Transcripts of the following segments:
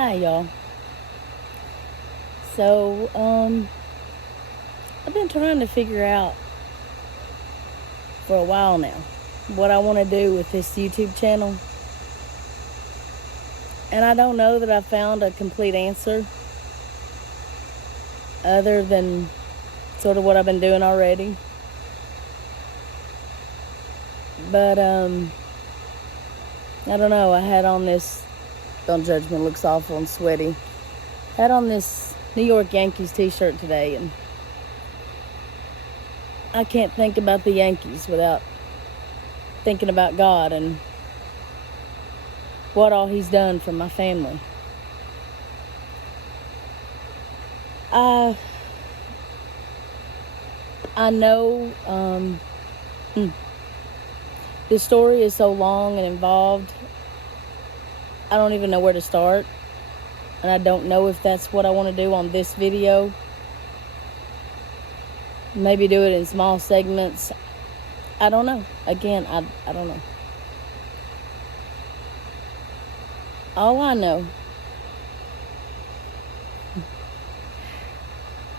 Hi, y'all. So, I've been trying to figure out for a while now what I want to do with this YouTube channel. And I don't know that I found a complete answer other than sort of what I've been doing already. But, I don't know. I had on this, don't judge me, it looks awful and sweaty. Had on this New York Yankees t-shirt today, and I can't think about the Yankees without thinking about God and what all He's done for my family. I know the story is so long and involved, I don't even know where to start. And I don't know if that's what I want to do on this video. Maybe do it in small segments. I don't know. Again, I don't know. All I know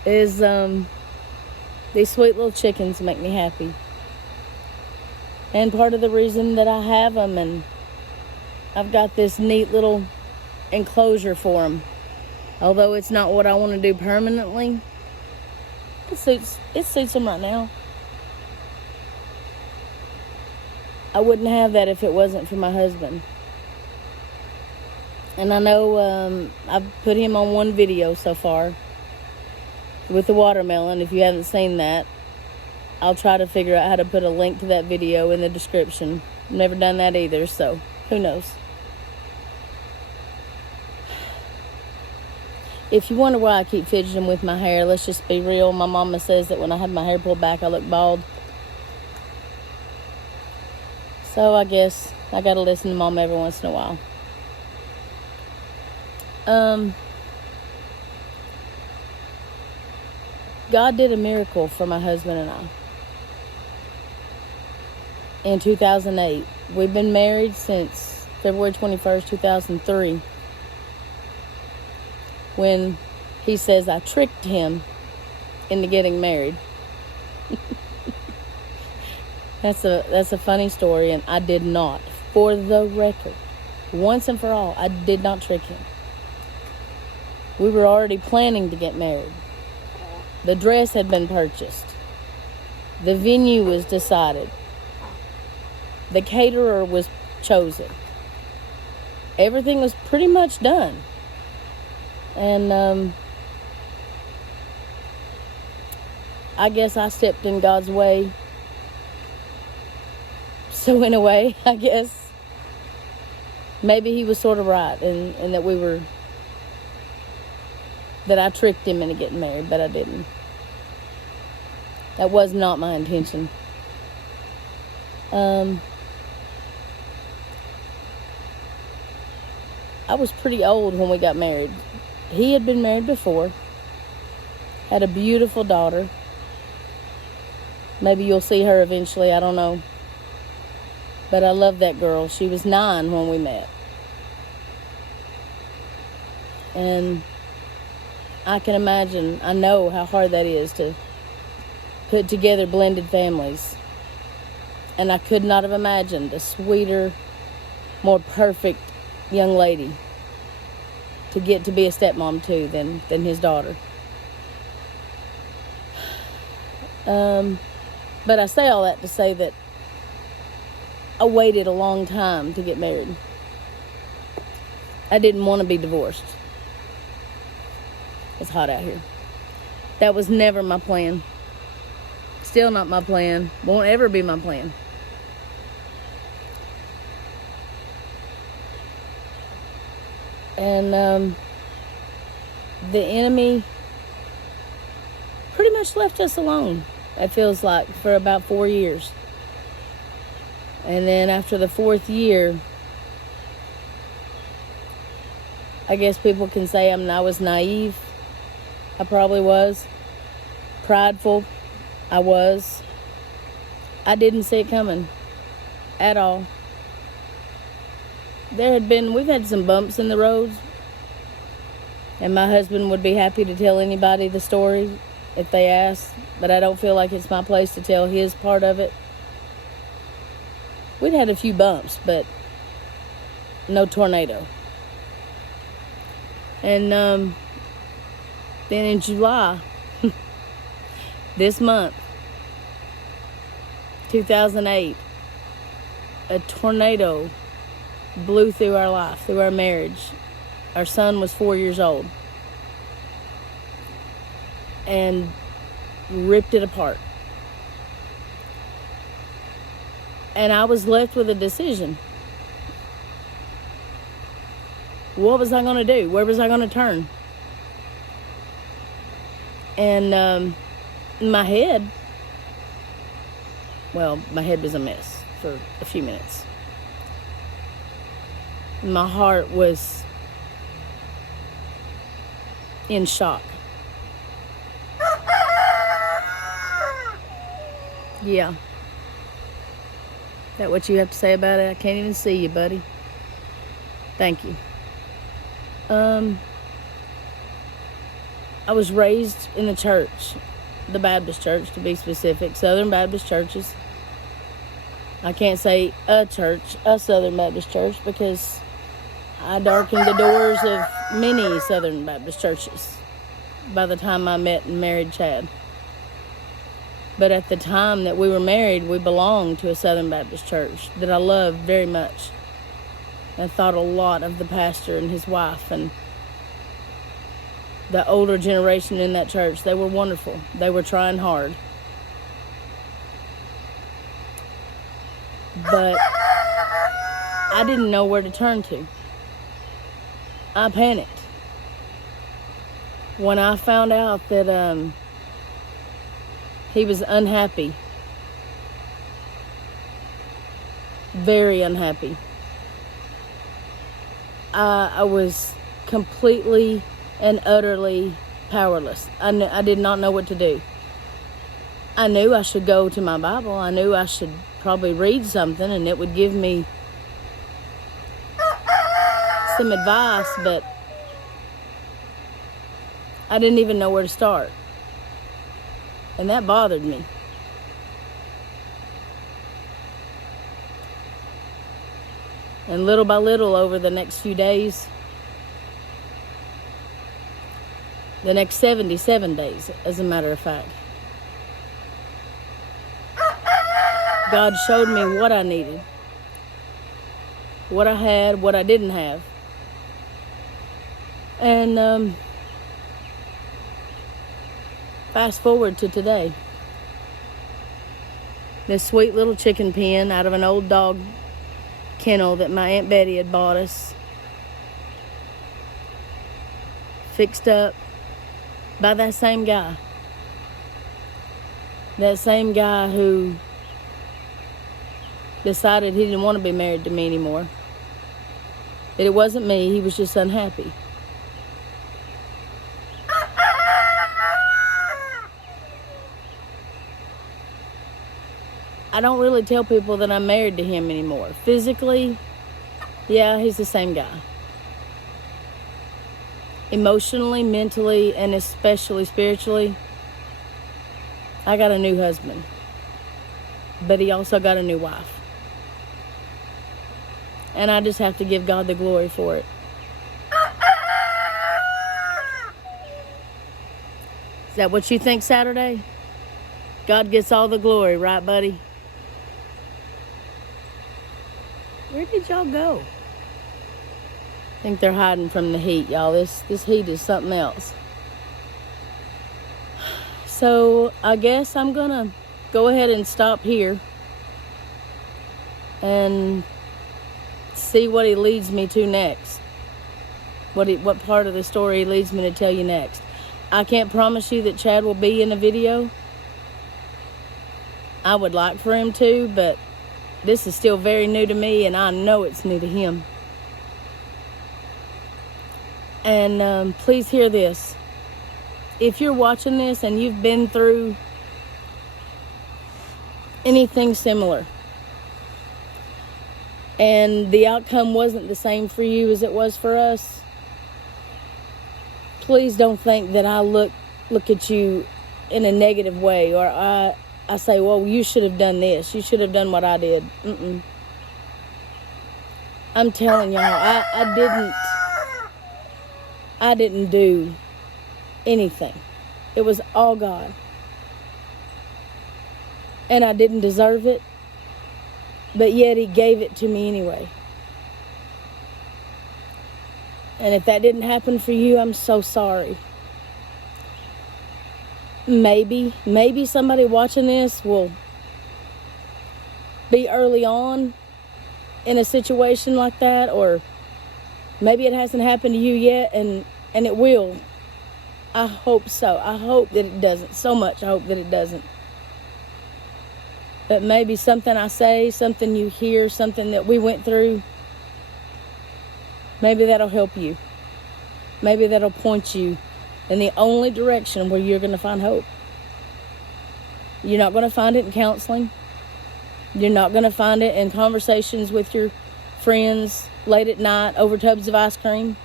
is these sweet little chickens make me happy. And part of the reason that I have them, and I've got this neat little enclosure for them. Although it's not what I want to do permanently, it suits them right now. I wouldn't have that if it wasn't for my husband. And I know I've put him on one video so far with the watermelon. If you haven't seen that, I'll try to figure out how to put a link to that video in the description. I've never done that either, so who knows. If you wonder why I keep fidgeting with my hair, let's just be real. My mama says that when I have my hair pulled back, I look bald. So I guess I gotta listen to Mom every once in a while. God did a miracle for my husband and I. In 2008. We've been married since February 21st, 2003. When he says I tricked him into getting married. That's a funny story, and I did not. For the record, once and for all, I did not trick him. We were already planning to get married. The dress had been purchased. The venue was decided. The caterer was chosen. Everything was pretty much done. And I guess I stepped in God's way. So in a way, I guess maybe He was sort of right, and that I tricked him into getting married, but I didn't. That was not my intention. I was pretty old when we got married. He had been married before, had a beautiful daughter. Maybe you'll see her eventually, I don't know. But I love that girl. She was 9 when we met. And I can imagine, I know how hard that is to put together blended families. And I could not have imagined a sweeter, more perfect young lady to get to be a stepmom to than his daughter. But I say all that to say that I waited a long time to get married. I didn't want to be divorced. It's hot out here. That was never my plan. Still not my plan. Won't ever be my plan. And the enemy pretty much left us alone, it feels like, for about 4 years. And then after the 4th year, I guess people can say I was naive. I probably was. Prideful. I was. I didn't see it coming at all. We've had some bumps in the roads And my husband would be happy to tell anybody the story if they ask, but I don't feel like it's my place to tell his part of it. We'd had a few bumps, but no tornado. And then in July, this month, 2008, a tornado blew through our life, through our marriage. Our son was 4 years old. And ripped it apart. And I was left with a decision. What was I going to do? Where was I going to turn? And my head was a mess for a few minutes. My heart was in shock. Yeah. Is that what you have to say about it? I can't even see you, buddy. Thank you. I was raised in the church, the Baptist church to be specific, Southern Baptist churches. I can't say a Southern Baptist church, because I darkened the doors of many Southern Baptist churches by the time I met and married Chad. But at the time that we were married, we belonged to a Southern Baptist church that I loved very much. I thought a lot of the pastor and his wife and the older generation in that church. They were wonderful. They were trying hard. But I didn't know where to turn to. I panicked when I found out that he was unhappy. Very unhappy. I was completely and utterly powerless. I did not know what to do. I knew I should go to my Bible. I knew I should probably read something and it would give me some advice, but I didn't even know where to start. And that bothered me. And little by little over the next few days, the next 77 days, as a matter of fact, God showed me what I needed, what I had, what I didn't have. And fast forward to today. This sweet little chicken pen out of an old dog kennel that my Aunt Betty had bought us. Fixed up by that same guy. That same guy who decided he didn't want to be married to me anymore. That it wasn't me, he was just unhappy. I don't really tell people that I'm married to him anymore. Physically, yeah, he's the same guy. Emotionally, mentally, and especially spiritually, I got a new husband. But he also got a new wife. And I just have to give God the glory for it. Is that what you think, Saturday? God gets all the glory, right, buddy? Where did y'all go? I think they're hiding from the heat, y'all. This heat is something else. So I guess I'm gonna go ahead and stop here and see what he leads me to next. What part of the story he leads me to tell you next. I can't promise you that Chad will be in a video. I would like for him to, but this is still very new to me, and I know it's new to him. And please hear this. If you're watching this and you've been through anything similar, and the outcome wasn't the same for you as it was for us, please don't think that I look at you in a negative way, or I say, well, you should have done this. You should have done what I did. I'm telling y'all, I didn't do anything. It was all God. And I didn't deserve it, but yet He gave it to me anyway. And if that didn't happen for you, I'm so sorry. Maybe somebody watching this will be early on in a situation like that, or maybe it hasn't happened to you yet, and it will. I hope so. I hope that it doesn't. So much I hope that it doesn't. But maybe something I say, something you hear, something that we went through, maybe that'll help you. Maybe that'll point you in the only direction where you're going to find hope. You're not going to find it in counseling. You're not going to find it in conversations with your friends late at night over tubs of ice cream.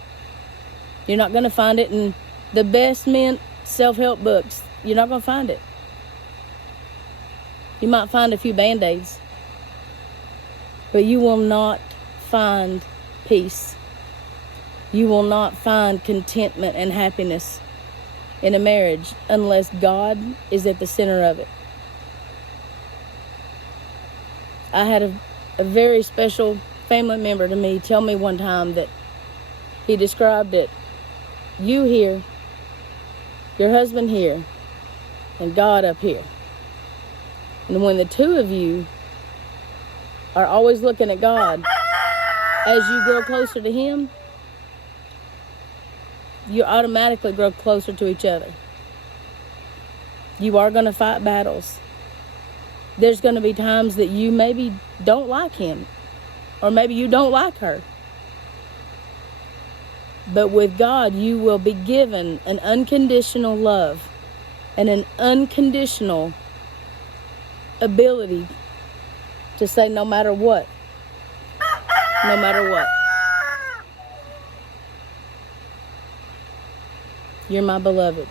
You're not going to find it in the best meant self-help books. You're not going to find it. You might find a few Band-Aids, but you will not find peace. You will not find contentment and happiness in a marriage unless God is at the center of it. I had a very special family member to me tell me one time that he described it, you here, your husband here, and God up here. And when the two of you are always looking at God, as you grow closer to Him, you automatically grow closer to each other. You are going to fight battles. There's going to be times that you maybe don't like him, or maybe you don't like her. But with God, you will be given an unconditional love and an unconditional ability to say no matter what. No matter what. You're my beloved.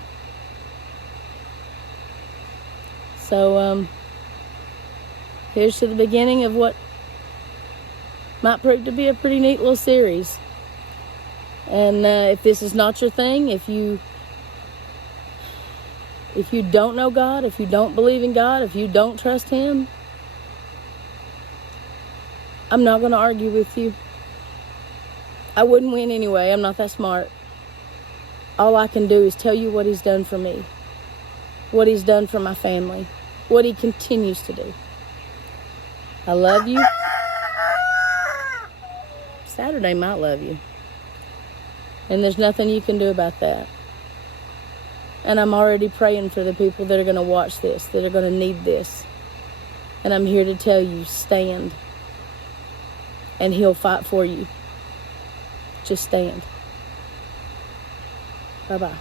So, here's to the beginning of what might prove to be a pretty neat little series. And if this is not your thing, if you don't know God, if you don't believe in God, if you don't trust Him, I'm not going to argue with you. I wouldn't win anyway. I'm not that smart. All I can do is tell you what He's done for me, what He's done for my family, what He continues to do. I love you. Saturday might love you. And there's nothing you can do about that. And I'm already praying for the people that are going to watch this, that are going to need this. And I'm here to tell you, stand. And He'll fight for you. Just stand. Bye-bye.